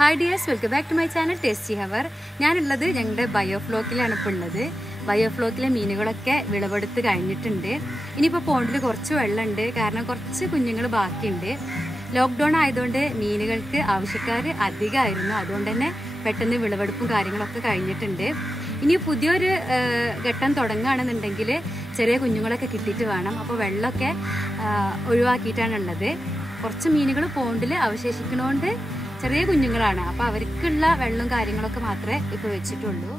Hi dears, welcome back to my channel Tasty Hour. ഞാനുള്ളത് ഞങ്ങളുടെ ബയോഫ്ലോക്കിലാണ് ഇപ്പോൾ ഉള്ളത്. ബയോഫ്ലോക്കിലെ മീനുകളൊക്കെ വിളവെടുത്ത് കഴിഞ്ഞിട്ടുണ്ട്. ഇനിയിപ്പോൾ പോണ്ടിൽ കുറച്ച് വെള്ളമുണ്ട്, കാരണം കുറച്ച് കുഞ്ഞുങ്ങൾ ബാക്കിയുണ്ട്. ലോക്ക്ഡൗൺ ആയതുകൊണ്ട് മീനുകൾക്ക് ആവശ്യക്കാർ അധികമായിരുന്നു, അതുകൊണ്ട് തന്നെ പെട്ടെന്ന് വിളവെടുപ്പും കാര്യങ്ങളൊക്കെ കഴിഞ്ഞിട്ടുണ്ട്. ഇനി പുതിയൊരു ഘട്ടം തുടങ്ങുകയാണെന്നുണ്ടെങ്കിൽ ചെറിയ കുഞ്ഞുങ്ങളൊക്കെ കിട്ടിയിട്ട് വേണം. അപ്പോൾ വെള്ളമൊക്കെ ഒഴിവാക്കിയിട്ടാണുള്ളത്. കുറച്ച് മീനുകൾ പോണ്ടിൽ അവശേഷിക്കുന്നതുകൊണ്ട് ചെറിയ കുഞ്ഞുങ്ങളാണ്, അപ്പോൾ അവർക്കുള്ള വെള്ളവും കാര്യങ്ങളൊക്കെ മാത്രമേ ഇപ്പോൾ വെച്ചിട്ടുള്ളൂ.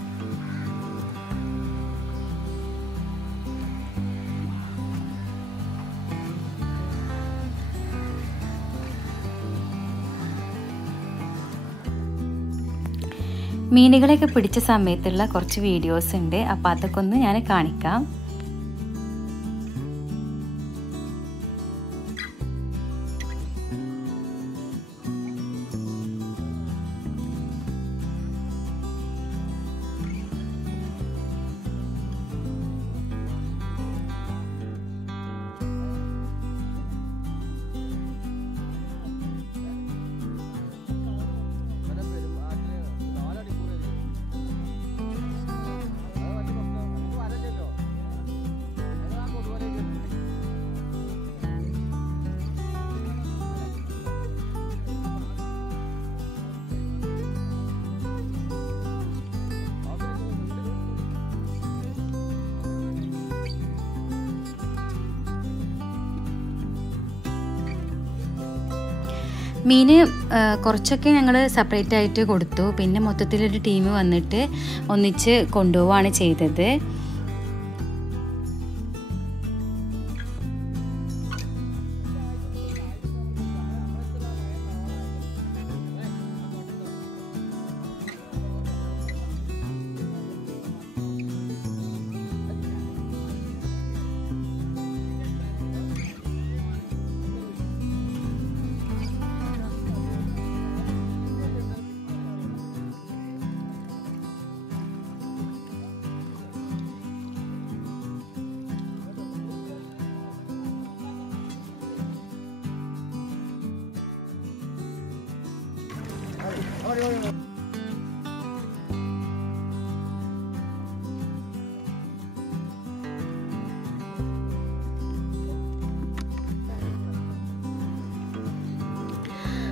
മീനുകളെയൊക്കെ പിടിച്ച സമയത്തുള്ള കുറച്ച് വീഡിയോസ് ഉണ്ട്, അപ്പോൾ അതൊക്കെ ഒന്ന് ഞാൻ കാണിക്കാം. മീന് കുറച്ചൊക്കെ ഞങ്ങൾ സെപ്പറേറ്റ് ആയിട്ട് കൊടുത്തു, പിന്നെ മൊത്തത്തിലൊരു ടീം വന്നിട്ട് ഒന്നിച്ച് കൊണ്ടുപോവുകയാണ് ചെയ്തത്.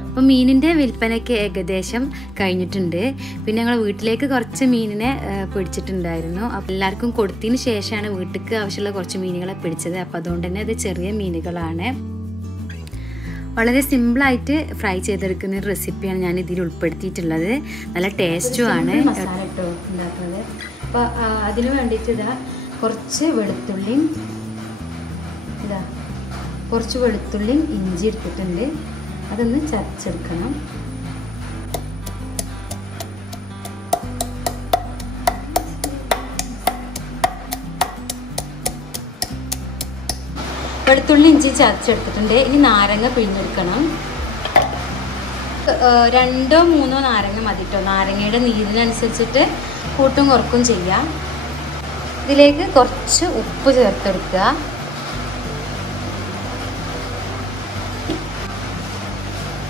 അപ്പോൾ മീനിൻ്റെ വിൽപ്പനയ്ക്ക് ഏകദേശം കഴിഞ്ഞിട്ടുണ്ട്. പിന്നെ ഞങ്ങൾ വീട്ടിലേക്ക് കുറച്ച് മീനിനെ പിടിച്ചിട്ടുണ്ടായിരുന്നു. അപ്പോൾ എല്ലാവർക്കും കൊടുത്തതിന് ശേഷമാണ് വീട്ടിലേക്ക് ആവശ്യമുള്ള കുറച്ച് മീനുകളെ പിടിച്ചത്. അപ്പോൾ അതുകൊണ്ട് തന്നെ അത് ചെറിയ മീനുകളാണ്. വളരെ സിമ്പിളായിട്ട് ഫ്രൈ ചെയ്തെടുക്കുന്ന ഒരു റെസിപ്പിയാണ് ഞാൻ ഇതിൽ ഉൾപ്പെടുത്തിയിട്ടുള്ളത്. നല്ല ടേസ്റ്റുമാണ്. മസാല ഇട്ടോ ഉണ്ടാക്കുന്നത്. അപ്പോൾ അതിന് വേണ്ടിയിട്ട് കുറച്ച് വെളുത്തുള്ളിയും ഇഞ്ചി എടുത്തിട്ടുണ്ട്. അതൊന്ന് ചതച്ചെടുക്കണം. വെളുത്തുള്ളി ഇഞ്ചി ചതച്ചെടുത്തിട്ടുണ്ട്. ഇനി നാരങ്ങ പിഴിഞ്ഞെടുക്കണം. 2-3 നാരങ്ങ മതിട്ടോ. നാരങ്ങയുടെ നീരിനനുസരിച്ചിട്ട് കൂട്ടും കുറക്കും ചെയ്യാം. ഇതിലേക്ക് കുറച്ച് ഉപ്പ് ചേർത്തെടുക്കുക.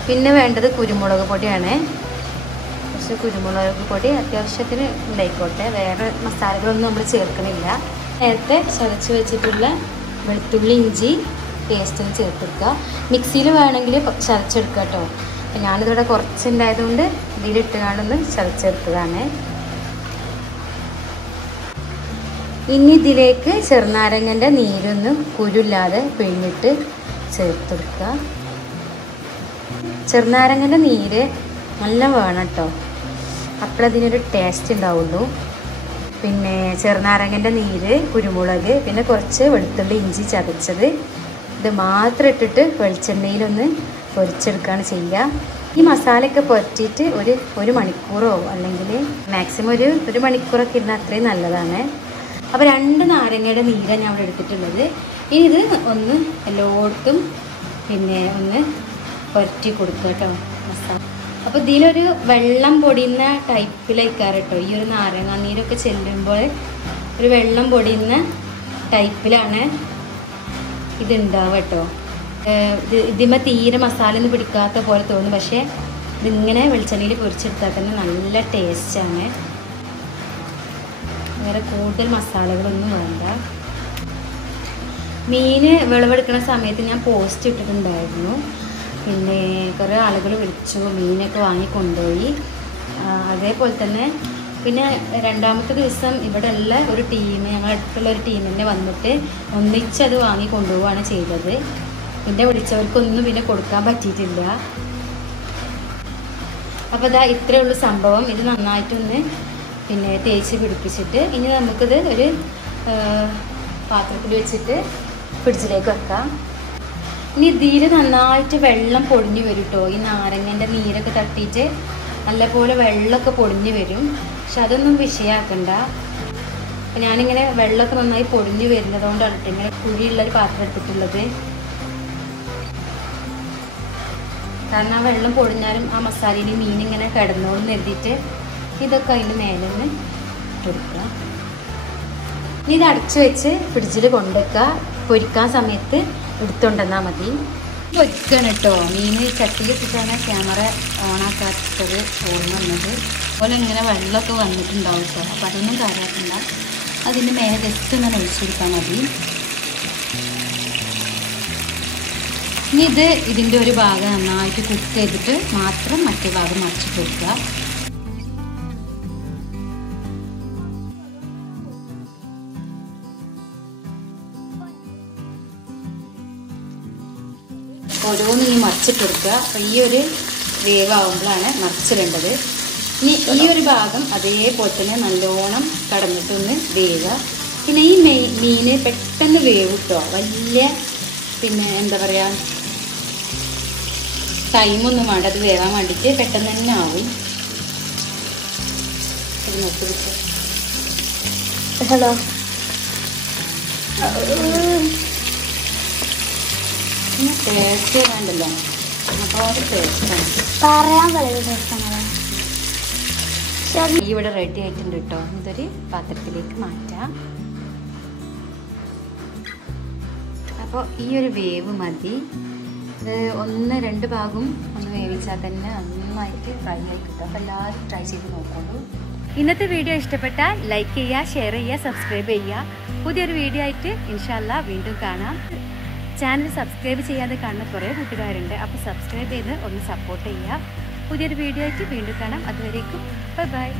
പിന്നെ വേണ്ടത് കുരുമുളക് പൊടിയാണ്. കുറച്ച് കുരുമുളക് പൊടി അത്യാവശ്യത്തിന് ഉണ്ടായിക്കോട്ടെ, വേറെ മസാലകളൊന്നും നമ്മൾ ചേർക്കണില്ല. നേരത്തെ ചതച്ച് വെച്ചിട്ടുള്ള വെളുത്തുള്ളി ഇഞ്ചി പേസ്റ്റിന് ചേർത്തെടുക്കുക. മിക്സിയിൽ വേണമെങ്കിൽ ചതച്ചെടുക്കുക കേട്ടോ. അപ്പം ഞാനിതിവിടെ കുറച്ചുണ്ടായതുകൊണ്ട് ഇതിലിട്ടുകൊണ്ടൊന്ന് ചതച്ചെടുത്തതാണ്. ഇനി ഇതിലേക്ക് ചെറുനാരങ്ങൻ്റെ നീരൊന്ന് കുരുല്ലാതെ പിഴിഞ്ഞിട്ട് ചേർത്തെടുക്കുക. ചെറുനാരങ്ങൻ്റെ നീര് നല്ല വേണം കേട്ടോ, അപ്പോഴതിനൊരു ടേസ്റ്റ് ഉണ്ടാവുള്ളൂ. പിന്നെ ചെറുനാരങ്ങൻ്റെ നീര്, കുരുമുളക്, പിന്നെ കുറച്ച് വെളുത്തുള്ളി ഇഞ്ചി ചതച്ചത്, ഇത് മാത്രം ഇട്ടിട്ട് വെളിച്ചെണ്ണയിലൊന്ന് പൊരിച്ചെടുക്കുകയാണ് ചെയ്യുക. ഈ മസാലയൊക്കെ പുരട്ടിയിട്ട് ഒരു മണിക്കൂറോ അല്ലെങ്കിൽ മാക്സിമം ഒരു മണിക്കൂറൊക്കെ ഇരുന്നാൽ അത്രയും നല്ലതാണ്. അപ്പോൾ 2 നാരങ്ങയുടെ നീരാണ് ഞാൻ അവിടെ എടുത്തിട്ടുള്ളത്. ഇനി ഇത് ഒന്ന് എല്ലായിടത്തും പിന്നെ ഒന്ന് പുരട്ടി കൊടുക്കുക കേട്ടോ മസാല. അപ്പോൾ ഇതിലൊരു വെള്ളം പൊടിയുന്ന ടൈപ്പിലേക്കാറ് കേട്ടോ. ഈ ഒരു നാരങ്ങ നീരൊക്കെ ചെല്ലുമ്പോൾ ഒരു വെള്ളം പൊടിയുന്ന ടൈപ്പിലാണ് ഇതുണ്ടാവുക കേട്ടോ. ഇതിന്മേൽ തീരെ മസാല ഒന്നും പിടിക്കാത്ത പോലെ തോന്നും, പക്ഷേ ഇതിങ്ങനെ വെളിച്ചെണ്ണയിൽ പൊരിച്ചെടുത്താൽ തന്നെ നല്ല ടേസ്റ്റാണ്. വേറെ കൂടുതൽ മസാലകളൊന്നും വേണ്ട. മീൻ വിളവെടുക്കുന്ന സമയത്ത് ഞാൻ പോസ്റ്റ് ഇട്ടിട്ടുണ്ടായിരുന്നു. പിന്നെ കുറേ ആളുകൾ വിളിച്ചു, മീനൊക്കെ വാങ്ങിക്കൊണ്ടുപോയി. അതേപോലെ തന്നെ പിന്നെ രണ്ടാമത്തെ ദിവസം ഇവിടെ ഉള്ള ഒരു ടീം, ഞങ്ങളുടെ അടുത്തുള്ള ഒരു ടീം തന്നെ വന്നിട്ട് ഒന്നിച്ചത് വാങ്ങി കൊണ്ടുപോവുകയാണ് ചെയ്തത്. പിന്നെ വിളിച്ചവർക്കൊന്നും പിന്നെ കൊടുക്കാൻ പറ്റിയിട്ടില്ല. അപ്പോൾ ഇതാ ഇത്രയേ ഉള്ളൂ സംഭവം. ഇത് നന്നായിട്ടൊന്ന് പിന്നെ തേച്ച് പിടിപ്പിച്ചിട്ട് ഇനി നമുക്കിത് ഒരു പാത്രത്തിൽ വെച്ചിട്ട് ഫ്രിഡ്ജിലേക്ക് വെക്കാം. ഇനി ഇതിൽ നന്നായിട്ട് വെള്ളം പൊടിഞ്ഞു വരും കേട്ടോ. ഈ നാരങ്ങൻ്റെ നീരൊക്കെ തട്ടിയിട്ട് നല്ലപോലെ വെള്ളമൊക്കെ പൊടിഞ്ഞു വരും. പക്ഷെ അതൊന്നും വിഷയമാക്കണ്ട. അപ്പം ഞാനിങ്ങനെ വെള്ളമൊക്കെ നന്നായി പൊടിഞ്ഞു വരുന്നതുകൊണ്ടാണ് ഇങ്ങനെ കുഴിയുള്ളൊരു പാത്രം എടുത്തിട്ടുള്ളത്. കാരണം ആ വെള്ളം പൊടിഞ്ഞാലും ആ മസാലയിൽ മീനിങ്ങനെ കിടന്നോളും എഴുതിയിട്ട് ഇതൊക്കെ അതിൻ്റെ മേലെ നിന്ന് കൊടുക്കുക. ഇനി ഇത് അടച്ചു വെച്ച് ഫ്രിഡ്ജിൽ കൊണ്ടുവയ്ക്കുക. പൊരിക്കാൻ സമയത്ത് എടുത്തുകൊണ്ടെന്നാൽ മതി. പൊരിക്കണം കേട്ടോ. മീൻ ചട്ടിയിട്ടിട്ടാണ് ക്യാമറ ഓണാക്കാത്തത് ഓർമ്മ വന്നത്. അതുപോലെ ഇങ്ങനെ വെള്ളമൊക്കെ വന്നിട്ടുണ്ടാവും കേട്ടോ. അപ്പം അതൊന്നും കാര്യമാക്കില്ല. അതിൻ്റെ മേലെ ജസ്റ്റ് ഒന്ന് ഒഴിച്ചെടുത്താൽ മതി. ഇനി ഇതിൻ്റെ ഒരു ഭാഗം നന്നായിട്ട് കുക്ക് ചെയ്തിട്ട് മാത്രം മറ്റേ ഭാഗം മറിച്ചിട്ട് കൊടുക്കുക. ഓരോന്നും ഈ മറിച്ചിട്ട് കൊടുക്കുക. അപ്പോൾ ഈ ഒരു വേവാകുമ്പോഴാണ് മറിച്ചിടേണ്ടത്. ഇനി ഈ ഒരു ഭാഗം അതേപോലെ തന്നെ നല്ലോണം കടന്നിട്ടൊന്ന് വേവുക. പിന്നെ ഈ മീന് പെട്ടെന്ന് വേവ് കിട്ടുക. വലിയ പിന്നെ എന്താ പറയുക ടൈമൊന്നും വേണ്ട. അത് വേവാൻ വേണ്ടിയിട്ട് പെട്ടെന്ന് തന്നെ ആവും. ഹലോ പിന്നെ ടേസ്റ്റ് വേണ്ടല്ലോ. അപ്പോൾ അത് ടേസ്റ്റാണ് പറയാൻ വളരെ ടേസ്റ്റാണ്. ഇവിടെ റെഡി ആയിട്ടുണ്ട് കേട്ടോ. ഇതൊരു പാത്രത്തിലേക്ക് മാറ്റാം. അപ്പോൾ ഈ ഒരു വേവ് മതി. ഇത് 1-2 ഭാഗം ഒന്ന് വേവിച്ചാൽ തന്നെ നന്നായിട്ട് ഫ്രൈ ആയി കിട്ടും. അപ്പോൾ എല്ലാവരും ട്രൈ ചെയ്ത് നോക്കുള്ളൂ. ഇന്നത്തെ വീഡിയോ ഇഷ്ടപ്പെട്ടാൽ ലൈക്ക് ചെയ്യുക, ഷെയർ ചെയ്യുക, സബ്സ്ക്രൈബ് ചെയ്യുക. പുതിയൊരു വീഡിയോ ആയിട്ട് ഇൻഷാ അല്ലാഹ് വീണ്ടും കാണാം. ചാനൽ സബ്സ്ക്രൈബ് ചെയ്യാതെ കാണുന്ന കുറേ കൂട്ടുകാരുണ്ട്. അപ്പോൾ സബ്സ്ക്രൈബ് ചെയ്ത് ഒന്ന് സപ്പോർട്ട് ചെയ്യുക. പുതിയൊരു വീഡിയോ ആയിട്ട് വീണ്ടും കാണാം. അതുവരേക്കും ബൈ ബൈ.